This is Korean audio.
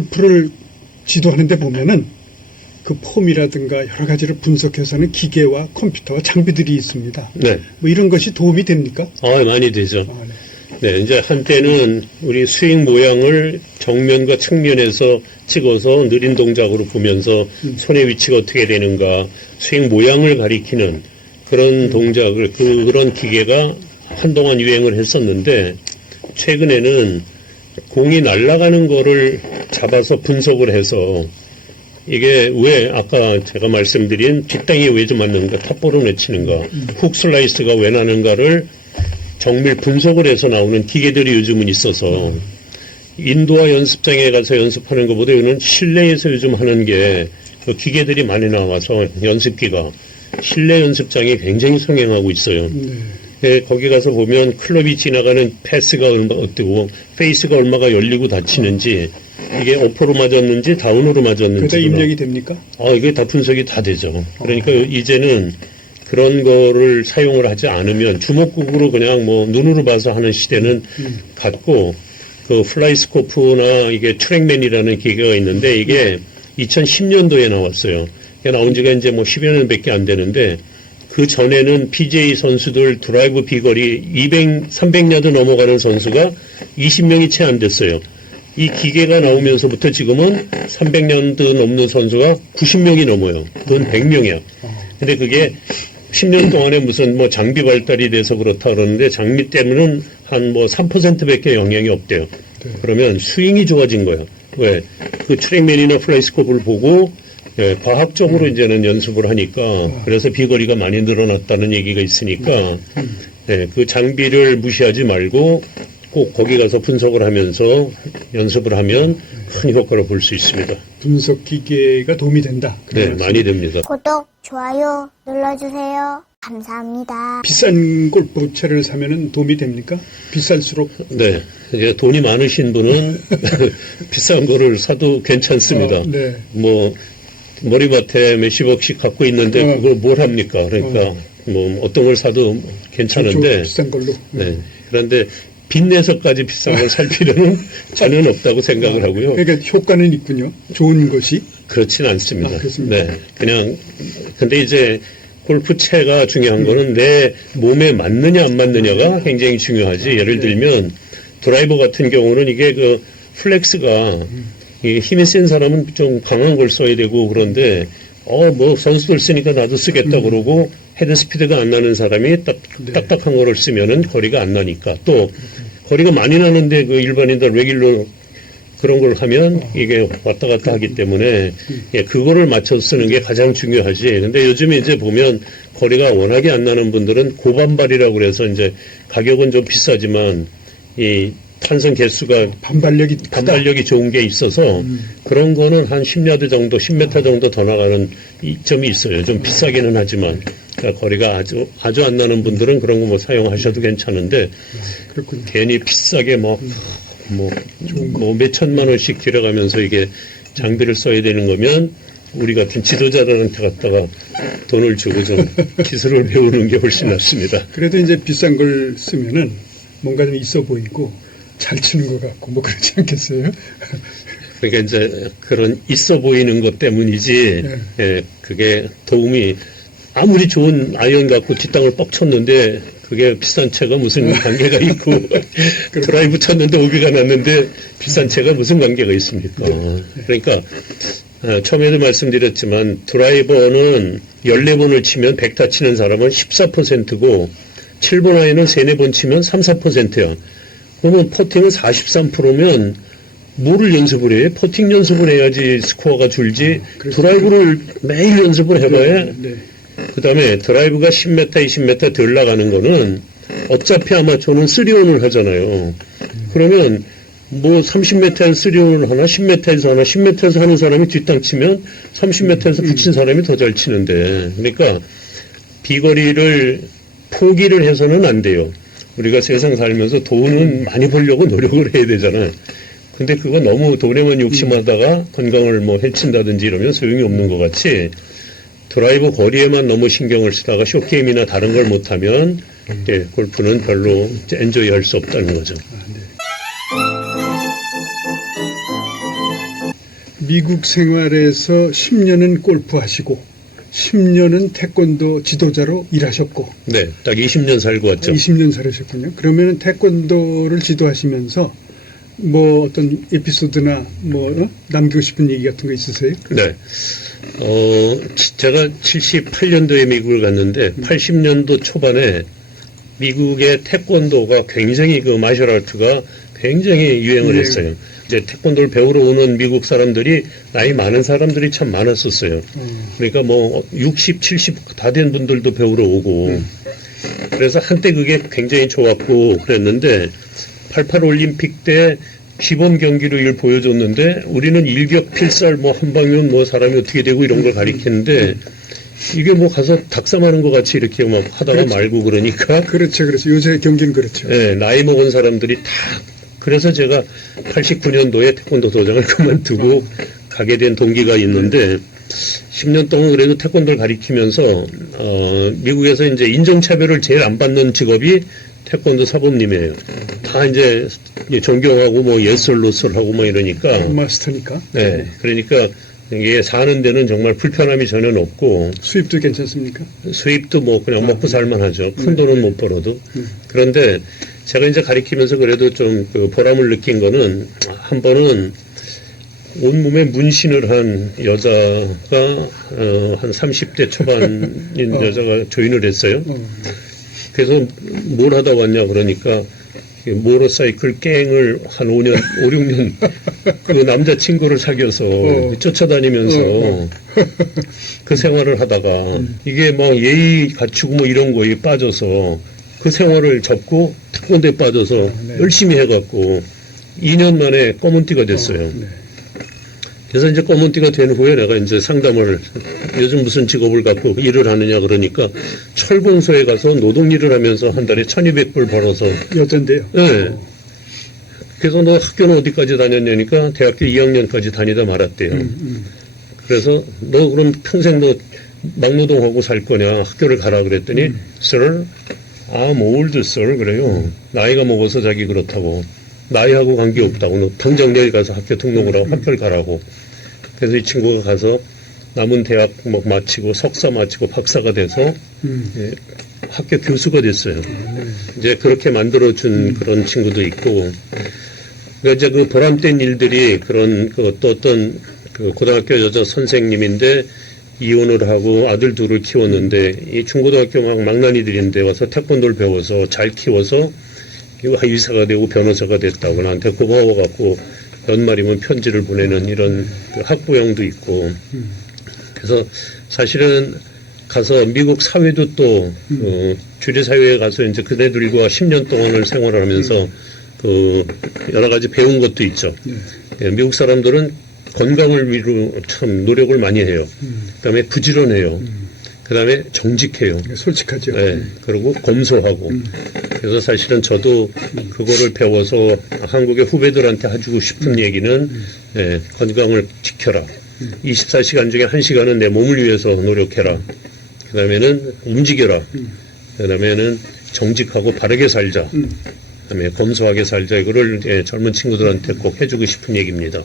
골프를 지도하는데 보면은 그 폼이라든가 여러 가지를 분석해서는 기계와 컴퓨터와 장비들이 있습니다. 네. 뭐 이런 것이 도움이 됩니까? 많이 되죠. 네. 네, 이제 한때는 우리 스윙 모양을 정면과 측면에서 찍어서 느린 동작으로 보면서 손의 위치가 어떻게 되는가, 스윙 모양을 가리키는 그런 동작을, 그런 기계가 한동안 유행을 했었는데, 최근에는 공이 날아가는 거를 잡아서 분석을 해서 이게 왜 아까 제가 말씀드린 뒷땅이 왜 좀 맞는가, 탑볼은 왜 치는가, 훅 슬라이스가 왜 나는가를 정밀 분석을 해서 나오는 기계들이 요즘은 있어서 인도와 연습장에 가서 연습하는 것보다 이거는 실내에서 요즘 하는 게 기계들이 많이 나와서 연습기가 실내 연습장이 굉장히 성행하고 있어요. 네, 거기 가서 보면 클럽이 지나가는 패스가 얼마 어때고 페이스가 얼마가 열리고 닫히는지 이게 어퍼로 맞았는지 다운으로 맞았는지 그다 입력이 됩니까? 이게 다 분석이 다 되죠. 그러니까 이제는 그런 거를 사용을 하지 않으면 주먹구구로 그냥 뭐 눈으로 봐서 하는 시대는 갔고, 그 플라이스코프나 이게 트랙맨이라는 기계가 있는데 이게 2010년도에 나왔어요. 이게 나온 지가 이제 뭐 10여 년밖에 안 되는데, 그 전에는 PGA 선수들 드라이브 비거리 300야드 넘어가는 선수가 20명이 채 안 됐어요. 이 기계가 나오면서부터 지금은 300야드 넘는 선수가 90명이 넘어요. 그건 100명이야. 근데 그게 10년 동안에 무슨 뭐 장비 발달이 돼서 그렇다 그러는데 장비 때문은 한 뭐 3%밖에 영향이 없대요. 그러면 스윙이 좋아진 거예요. 왜? 그 트랙맨이나 플라이스코프를 보고 과학적으로 이제는 연습을 하니까 그래서 비거리가 많이 늘어났다는 얘기가 있으니까 그 장비를 무시하지 말고 꼭 거기 가서 분석을 하면서 연습을 하면 큰 효과를 볼 수 있습니다. 분석 기계가 도움이 된다. 네, 많이 됩니다. 구독, 좋아요 눌러주세요. 감사합니다. 비싼 골프채를 사면은 도움이 됩니까? 비쌀수록. 네, 이제 돈이 많으신 분은 비싼 거를 사도 괜찮습니다. 네. 뭐 머리맡에 몇십억씩 갖고 있는데 그걸 뭘 합니까? 그러니까 뭐 어떤 걸 사도 괜찮은데 비싼 걸로. 네. 그런데 빚내서까지 비싼 걸 살 필요는 전혀 없다고 생각을 하고요. 그러니까 효과는 있군요. 좋은 것이. 그렇진 않습니다. 그렇습니다. 네, 그냥 근데 이제 골프채가 중요한 거는 내 몸에 맞느냐 안 맞느냐가 굉장히 중요하지. 예를 들면 드라이버 같은 경우는 이게 그 플렉스가 이게 힘이 센 사람은 좀 강한 걸 써야 되고 그런데 뭐 선수들 쓰니까 나도 쓰겠다 그러고 헤드 스피드가 안 나는 사람이 딱딱한 거를 쓰면은 거리가 안 나니까 또 거리가 많이 나는데 그 일반인들 레귤러 그런 걸 하면 이게 왔다 갔다 하기 때문에 그거를 맞춰서 쓰는 게 가장 중요하지. 근데 요즘에 이제 보면 거리가 워낙에 안 나는 분들은 고반발이라고 그래서 이제 가격은 좀 비싸지만 이 탄성 개수가 반발력이 좋은 게 있어서 그런 거는 한 10야드 정도, 10m 정도 더 나가는 이점이 있어요. 좀 비싸기는 하지만 그러니까 거리가 아주 안 나는 분들은 그런 거 뭐 사용하셔도 괜찮은데 괜히 비싸게 뭐 몇 천만 원씩 들여가면서 이게 장비를 써야 되는 거면 우리 같은 지도자들한테 갖다가 돈을 주고 좀 기술을 배우는 게 훨씬 낫습니다. 그래도 이제 비싼 걸 쓰면은 뭔가 좀 있어 보이고 잘 치는 것 같고 뭐 그렇지 않겠어요? 그러니까 이제 그런 있어 보이는 것 때문이지 그게 도움이 아무리 좋은 아이언 갖고 뒷땅을 뻑 쳤는데 그게 비싼 채가 무슨 관계가 있고 드라이브 쳤는데 오비가 났는데 비싼 채가 무슨 관계가 있습니까? 그러니까 처음에도 말씀드렸지만 드라이버는 14번을 치면 100타 치는 사람은 14%고 7번 아이언을 3, 4번 치면 3, 4%야. 그러면 퍼팅은 43%면 뭐를 연습을 해? 퍼팅 연습을 해야지 스코어가 줄지 드라이브를 매일 연습을 해봐야 그 다음에 드라이브가 10m, 20m 덜 나가는 거는 어차피 아마추어는 3온을 하잖아요. 그러면 뭐 30m에서 3온을 하나 10m에서 하나 10m에서 하는 사람이 뒷땅 치면 30m에서 붙인 사람이 더 잘 치는데 그러니까 비거리를 포기를 해서는 안 돼요. 우리가 세상 살면서 돈은 많이 벌려고 노력을 해야 되잖아요. 근데 그거 너무 돈에만 욕심하다가 건강을 뭐 해친다든지 이러면 소용이 없는 것 같이 드라이브 거리에만 너무 신경을 쓰다가 숏게임이나 다른 걸 못하면 골프는 별로 엔조이 할 수 없다는 거죠. 미국 생활에서 10년은 골프 하시고 10년은 태권도 지도자로 일하셨고 네, 딱 20년 살고 왔죠. 20년 살으셨군요. 그러면 태권도를 지도하시면서 뭐 어떤 에피소드나 뭐 남기고 싶은 얘기 같은 거 있으세요? 네. 제가 78년도에 미국을 갔는데 80년도 초반에 미국의 태권도가 굉장히 그 마셜 아트가 굉장히 유행을 했어요. 이제 태권도를 배우러 오는 미국 사람들이 나이 많은 사람들이 참 많았었어요. 그러니까 뭐 60, 70 다 된 분들도 배우러 오고 그래서 한때 그게 굉장히 좋았고 그랬는데 88 올림픽 때 시범 경기를 보여줬는데 우리는 일격필살 뭐 한방면 뭐 사람이 어떻게 되고 이런 걸 가리키는데 이게 뭐 가서 닭싸마는 것 같이 이렇게 막 하다가 그렇죠. 말고 그러니까 그렇죠. 요새 경기는 그렇죠. 네, 나이 먹은 사람들이 다 그래서 제가 89년도에 태권도 도장을 그만두고 가게 된 동기가 있는데 10년 동안 그래도 태권도를 가리키면서 미국에서 이제 인정차별을 제일 안 받는 직업이 태권도 사범님이에요. 다 이제 존경하고 뭐 예설로설하고 뭐 이러니까 마스터니까. 네, 그러니까 이게 사는 데는 정말 불편함이 전혀 없고 수입도 괜찮습니까? 수입도 뭐 그냥 먹고 살만하죠. 큰 돈은 못 벌어도. 그런데 제가 이제 가리키면서 그래도 좀 그 보람을 느낀 거는 한 번은 온몸에 문신을 한 여자가 한 30대 초반인 여자가 조인을 했어요. 그래서 뭘 하다 왔냐 그러니까 모터사이클 갱을 한 5, 6년 그 남자친구를 사귀어서 쫓아다니면서 그 생활을 하다가 이게 막 예의 갖추고 뭐 이런 거에 빠져서 그 생활을 접고 태권도에 빠져서 열심히 해갖고 2년 만에 검은띠가 됐어요. 그래서 이제 검은띠가 된 후에 내가 이제 상담을 요즘 무슨 직업을 갖고 일을 하느냐 그러니까 철공소에 가서 노동일을 하면서 한 달에 1200불 벌어서 여잔데요. 네. 그래서 너 학교는 어디까지 다녔냐니까 대학교 2학년까지 다니다 말았대요. 그래서 너 그럼 평생 너 막노동하고 살 거냐 학교를 가라 그랬더니 Sir, I'm old sir 그래요. 나이가 먹어서 자기 그렇다고. 나이하고 관계없다고. 너 당장 내일 가서 학교 등록을 하고 학교를 가라고. 그래서 이 친구가 가서 남은 대학 뭐 마치고 석사 마치고 박사가 돼서 예, 학교 교수가 됐어요. 이제 그렇게 만들어준 그런 친구도 있고. 그러니까 이제 그 보람된 일들이 그런 그 어떤 그 고등학교 여자 선생님인데 이혼을 하고 아들 둘을 키웠는데 이 중고등학교 망나니들인데 와서 태권도를 배워서 잘 키워서 의사가 되고 변호사가 됐다고 나한테 고마워갖고 연말이면 편지를 보내는 이런 그 학부형도 있고 그래서 사실은 가서 미국 사회도 또 주류 사회에 가서 이제 그네들과 10년 동안을 생활을 하면서 그 여러 가지 배운 것도 있죠. 예, 미국 사람들은 건강을 위로 참 노력을 많이 해요. 그다음에 부지런해요. 그다음에 정직해요. 솔직하죠. 네, 그리고 검소하고. 그래서 사실은 저도 그거를 배워서 한국의 후배들한테 해주고 싶은 얘기는 네, 건강을 지켜라. 24시간 중에 1시간은 내 몸을 위해서 노력해라. 그다음에는 움직여라. 그다음에는 정직하고 바르게 살자. 그다음에 검소하게 살자. 이거를 예, 젊은 친구들한테 꼭 해주고 싶은 얘기입니다.